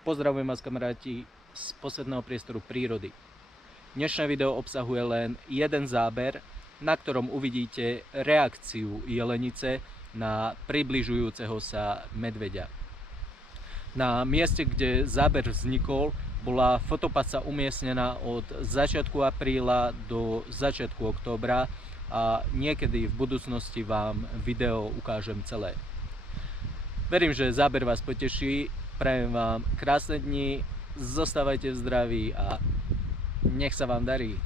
Pozdravujem vás kamaráti z posledného priestoru prírody. Dnešné video obsahuje len jeden záber, na ktorom uvidíte reakciu jelenice na približujúceho sa medveďa. Na mieste, kde záber vznikol, bola fotopaca umiestnená od začiatku apríla do začiatku októbra a niekedy v budúcnosti vám video ukážem celé. Verím, že záber vás poteší, prajem vám krásne dni, zostávajte v zdraví a nech sa vám darí.